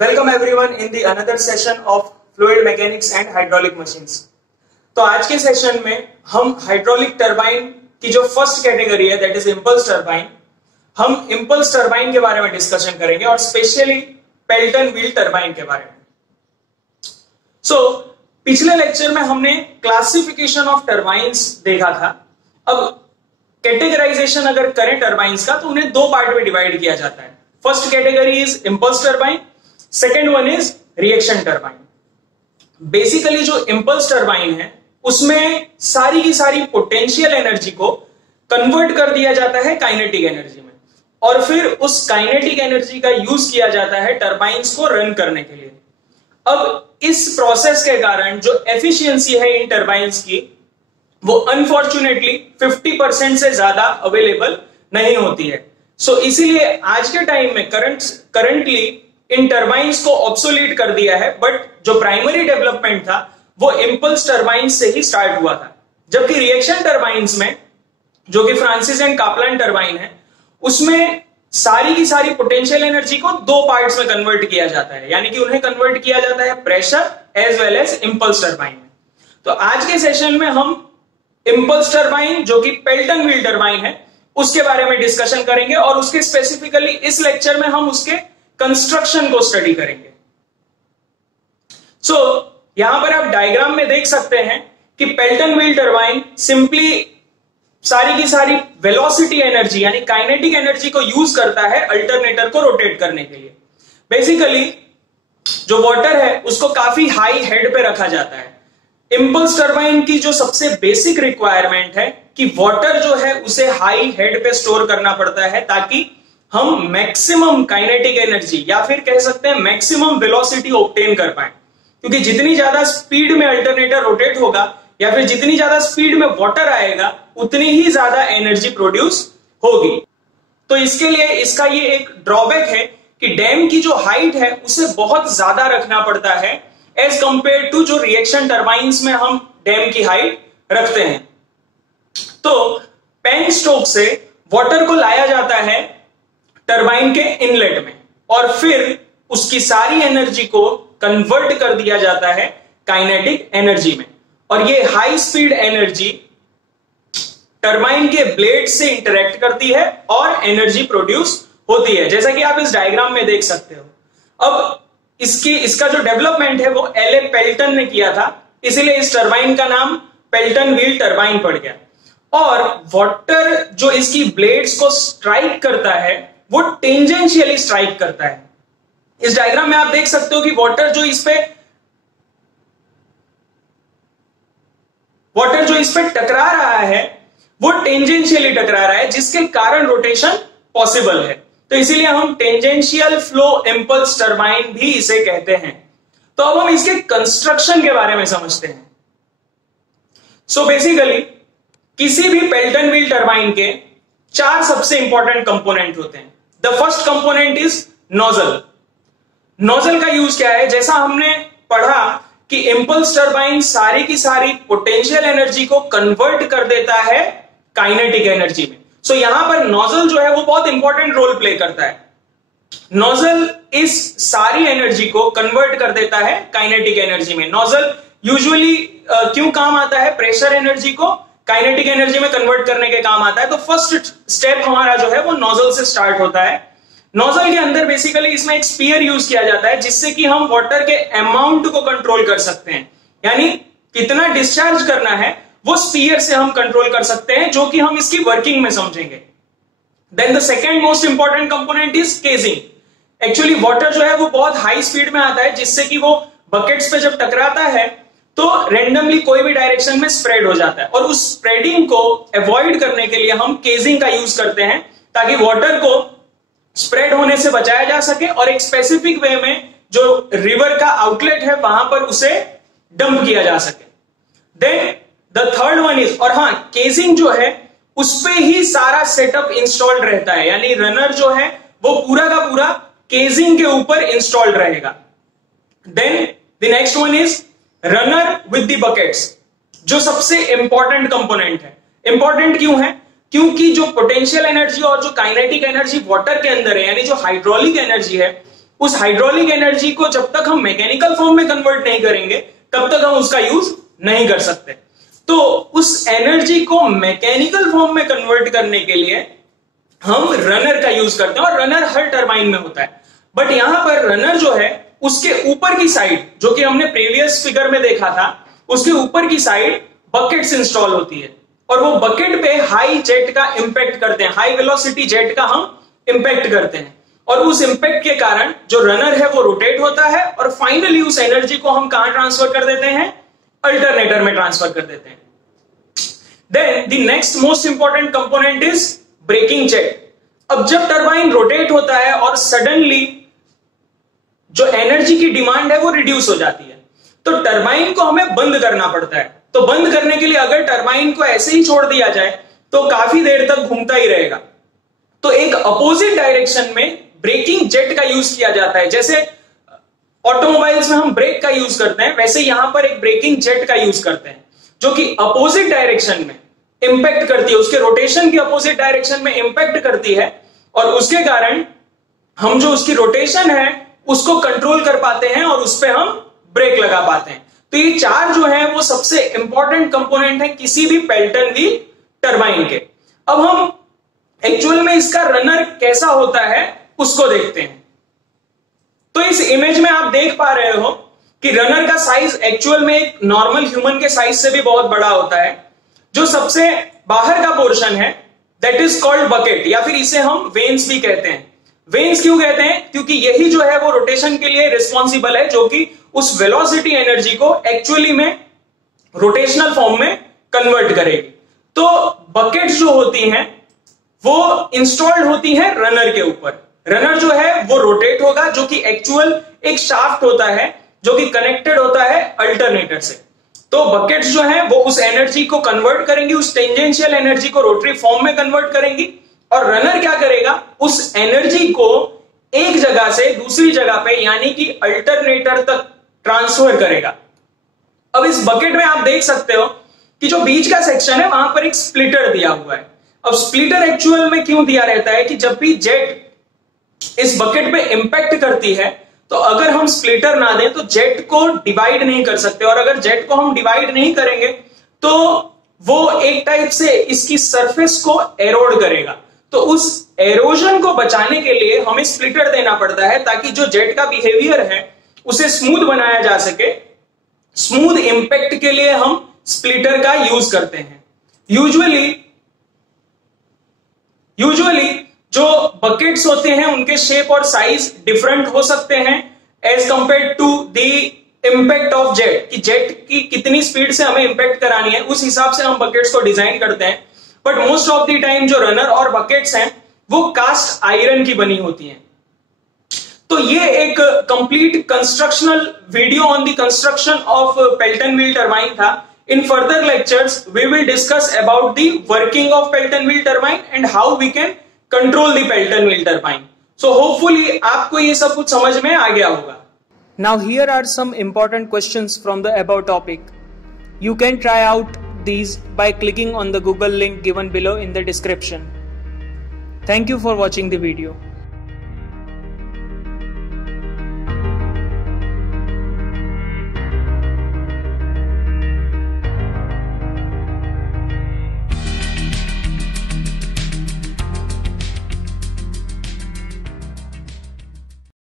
Welcome everyone in the another session of fluid mechanics and hydraulic machines. तो आज के session में हम हाइड्रोलिक टरबाइन की जो फर्स्ट कैटेगरी है दैट इज इंपल्स टरबाइन, हम इंपल्स टरबाइन के बारे में डिस्कशन करेंगे और स्पेशली पेल्टन व्हील टरबाइन के बारे में। पिछले लेक्चर में हमने क्लासिफिकेशन ऑफ टरबाइन्स देखा था। अब कैटेगराइजेशन अगर करें टरबाइन्स का तो उन्हें दो पार्ट में डिवाइड किया जाता है। First category is impulse turbine, second one is reaction turbine. Basically जो इंपल्स टरबाइन है उसमें सारी की सारी पोटेंशियल एनर्जी को कन्वर्ट कर दिया जाता है काइनेटिक एनर्जी में और फिर उस काइनेटिक एनर्जी का यूज किया जाता है टरबाइन्स को रन करने के लिए। अब इस प्रोसेस के कारण जो एफिशिएंसी है इन टरबाइन्स की वो अनफॉर्चुनेटली 50% से ज्यादा अवेलेबल नहीं होती है। इसीलिए आज के टाइम में करंटली इन टरबाइन्स को ऑब्सोलीट कर दिया है, बट जो प्राइमरी डेवलपमेंट था वो इंपल्स टरबाइन्स से ही स्टार्ट हुआ था। जबकि रिएक्शन टरबाइन्स में, जो कि फ्रांसिस एंड कापलान टरबाइन है, उसमें सारी की सारी पोटेंशियल एनर्जी को दो पार्ट्स में कन्वर्ट किया जाता है, यानी कि उन्हें कन्वर्ट किया जाता है pressure as well as impulse turbine में। तो आज के सेशन में हम इंपल्स टरबाइन जो कि पेल्टन व्हील टरबाइन है उसके बारे में डिस्कशन करेंगे और उसके स्पेसिफिकली इस लेक्चर में हम उसके कंस्ट्रक्शन को स्टडी करेंगे। यहां पर आप डायग्राम में देख सकते हैं कि पेल्टन व्हील टरबाइन सिंपली सारी की सारी वेलोसिटी एनर्जी यानी काइनेटिक एनर्जी को यूज करता है अल्टरनेटर को रोटेट करने के लिए। बेसिकली जो वाटर है उसको काफी हाई हेड पे रखा जाता है। इंपल्स टरबाइन की जो सबसे बेसिक रिक्वायरमेंट है कि वाटर जो है उसे हाई हेड पे स्टोर करना पड़ता है ताकि हम मैक्सिमम काइनेटिक एनर्जी या फिर कह सकते हैं मैक्सिमम वेलोसिटी ऑब्टेन कर पाए, क्योंकि जितनी ज्यादा स्पीड में अल्टरनेटर रोटेट होगा या फिर जितनी ज्यादा स्पीड में वाटर आएगा उतनी ही ज्यादा एनर्जी प्रोड्यूस होगी। तो इसके लिए इसका ये एक ड्रॉबैक है कि डैम की जो हाइट है उसे बहुत ज्यादा रखना पड़ता है एज कंपेयर टू जो रिएक्शन टरबाइन्स में हम डैम की हाइट रखते हैं। तो पेन स्ट्रोक से वाटर को लाया जाता है टरबाइन के इनलेट में और फिर उसकी सारी एनर्जी को कन्वर्ट कर दिया जाता है काइनेटिक एनर्जी में, और ये हाई स्पीड एनर्जी टरबाइन के ब्लेड से इंटरेक्ट करती है और एनर्जी प्रोड्यूस होती है, जैसा कि आप इस डायग्राम में देख सकते हो। अब इसका जो डेवलपमेंट है वो एल.ए. पेल्टन ने किया था, इसीलिए इस टरबाइन का नाम पेल्टन व्हील टरबाइन पड़ गया। और वाटर जो इसकी ब्लेड्स को स्ट्राइक करता है वो टेंजेंशियली स्ट्राइक करता है। इस डायग्राम में आप देख सकते हो कि वाटर जो इस पे टकरा रहा है वो टेंजेंशियली टकरा रहा है, जिसके कारण रोटेशन पॉसिबल है। तो इसीलिए हम टेंजेंशियल फ्लो इंपल्स टरबाइन भी इसे कहते हैं। तो अब हम इसके कंस्ट्रक्शन के बारे में समझते हैं। बेसिकली किसी भी पेल्टन व्हील टरबाइन के चार सबसे इंपॉर्टेंट कंपोनेंट होते हैं। The first component is nozzle. Nozzle का यूज क्या है? जैसा हमने पढ़ा कि इंपल्स टरबाइन सारी की सारी पोटेंशियल एनर्जी को कन्वर्ट कर देता है काइनेटिक एनर्जी में। यहां पर नोजल जो है वो बहुत इंपॉर्टेंट रोल प्ले करता है। नोजल इस सारी एनर्जी को कन्वर्ट कर देता है काइनेटिक एनर्जी में। नोजल यूजुअली क्यों काम आता है? प्रेशर एनर्जी को काइनेटिक एनर्जी में कन्वर्ट करने के काम आता है। तो फर्स्ट स्टेप हमारा जो है वो नोजल से स्टार्ट होता है। नोजल के अंदर बेसिकली इसमें एक स्पीयर यूज किया जाता है जिससे कि हम वाटर के अमाउंट को कंट्रोल कर सकते हैं, यानी कितना डिस्चार्ज करना है वो स्पीयर से हम कंट्रोल कर सकते हैं, जो कि हम इसकी वर्किंग में समझेंगे। Then the second most important component is caging. Actually water जो है वो बहुत हाई स्पीड में आता है जिससे कि वो बकेट्स पे जब टकराता है तो रेंडमली कोई भी डायरेक्शन में स्प्रेड हो जाता है, और उस स्प्रेडिंग को अवॉइड करने के लिए हम केजिंग का यूज करते हैं ताकि वाटर को स्प्रेड होने से बचाया जा सके और एक स्पेसिफिक वे में जो रिवर का आउटलेट है वहां पर उसे डंप किया जा सके। Then the third one is, और हाँ, केजिंग जो है उस पे ही सारा सेटअप इंस्टॉल्ड रहता है, यानी रनर जो है वो पूरा का पूरा केजिंग के ऊपर इंस्टॉल्ड रहेगा। Then the next one is runner with the buckets, जो सबसे इंपॉर्टेंट कंपोनेंट है। इंपॉर्टेंट क्यों है? क्योंकि जो पोटेंशियल एनर्जी और जो काइनेटिक एनर्जी वाटर के अंदर है, यानी जो हाइड्रोलिक एनर्जी है, उस हाइड्रोलिक एनर्जी को जब तक हम मैकेनिकल फॉर्म में कन्वर्ट नहीं करेंगे तब तक हम उसका यूज नहीं कर सकते। तो उस एनर्जी को मैकेनिकल फॉर्म में कन्वर्ट करने के लिए हम रनर का यूज करते हैं, और रनर हर टरबाइन में होता है। बट यहां पर रनर जो है उसके ऊपर की साइड, जो कि हमने प्रीवियस फिगर में देखा था, उसके ऊपर की साइड बकेट्स इंस्टॉल होती है, और वो बकेट पे हाई जेट का इंपैक्ट करते हैं, हाई वेलोसिटी जेट का हम इंपैक्ट करते हैं, और उस इंपैक्ट के कारण जो रनर है वो रोटेट होता है, और फाइनली उस एनर्जी को हम कहां ट्रांसफर कर देते हैं, अल्टरनेटर में ट्रांसफर कर देते हैं। Then the next most important component is braking jet. अब जब टरबाइन रोटेट होता है और सडनली जो एनर्जी की डिमांड है वो रिड्यूस हो जाती है, तो टरबाइन को हमें बंद करना पड़ता है। तो बंद करने के लिए अगर टरबाइन को ऐसे ही छोड़ दिया जाए तो काफी देर तक घूमता ही रहेगा। तो एक अपोजिट डायरेक्शन में ब्रेकिंग जेट का यूज किया जाता है। जैसे ऑटोमोबाइल्स में हम ब्रेक का यूज करते हैं, वैसे यहां पर एक ब्रेकिंग जेट का यूज करते हैं, जो कि अपोजिट डायरेक्शन में इंपैक्ट करती है, उसके रोटेशन की अपोजिट डायरेक्शन में इंपैक्ट करती है, और उसके कारण हम जो उसकी रोटेशन है उसको कंट्रोल कर पाते हैं और उस पर हम ब्रेक लगा पाते हैं। तो ये चार जो है वो सबसे इंपॉर्टेंट कंपोनेंट है किसी भी पेल्टन व्हील टरबाइन के। अब हम एक्चुअल में इसका रनर कैसा होता है उसको देखते हैं। तो इस इमेज में आप देख पा रहे हो कि रनर का साइज एक्चुअल में एक नॉर्मल ह्यूमन के साइज से भी बहुत बड़ा होता है। जो सबसे बाहर का पोर्शन है दैट इज कॉल्ड बकेट, या फिर इसे हम वेन्स भी कहते हैं। वेन्स क्यों कहते हैं? क्योंकि यही जो है वो रोटेशन के लिए रिस्पॉन्सिबल है, जो कि उस वेलोसिटी एनर्जी को एक्चुअली में रोटेशनल फॉर्म में कन्वर्ट करेगी। तो बकेट्स जो होती हैं वो इंस्टॉल्ड होती हैं रनर के ऊपर। रनर जो है वो रोटेट होगा, जो कि एक्चुअल एक शाफ्ट होता है जो कि कनेक्टेड होता है अल्टरनेटर से। तो बकेट्स जो है वो उस एनर्जी को कन्वर्ट करेंगी, उस टेंजेंशियल एनर्जी को रोटरी फॉर्म में कन्वर्ट करेंगी, और रनर क्या करेगा, उस एनर्जी को एक जगह से दूसरी जगह पे यानी कि अल्टरनेटर तक ट्रांसफर करेगा। अब इस बकेट में आप देख सकते हो कि जो बीच का सेक्शन है वहां पर एक स्प्लिटर दिया हुआ है। अब स्प्लिटर एक्चुअल में क्यों दिया रहता है कि जब भी जेट इस बकेट पे इंपैक्ट करती है तो अगर हम स्प्लिटर ना दें तो जेट को डिवाइड नहीं कर सकते, और अगर जेट को हम डिवाइड नहीं करेंगे तो वो एक टाइप से इसकी सरफेस को एरोड करेगा। तो उस एरोजन को बचाने के लिए हमें स्प्लिटर देना पड़ता है, ताकि जो जेट का बिहेवियर है उसे स्मूथ बनाया जा सके। स्मूथ इंपैक्ट के लिए हम स्प्लिटर का यूज करते हैं। यूजुअली जो बकेट्स होते हैं उनके शेप और साइज डिफरेंट हो सकते हैं as compared to the impact of jet, कि जेट की कितनी स्पीड से हमें इंपैक्ट करानी है उस हिसाब से हम बकेट्स को डिजाइन करते हैं। But most of the time जो रनर और बकेट्स हैं वो कास्ट आयरन की बनी होती हैं। तो ये एक complete constructional video on the construction of Pelton wheel turbine था। In further lectures, we will discuss about the working of Pelton wheel turbine and how we can control the Pelton wheel turbine. So hopefully आपको ये सब कुछ समझ में आ गया होगा। Now here are some important questions from the above topic. You can try out these by clicking on the Google link given below in the description. Thank you for watching the video.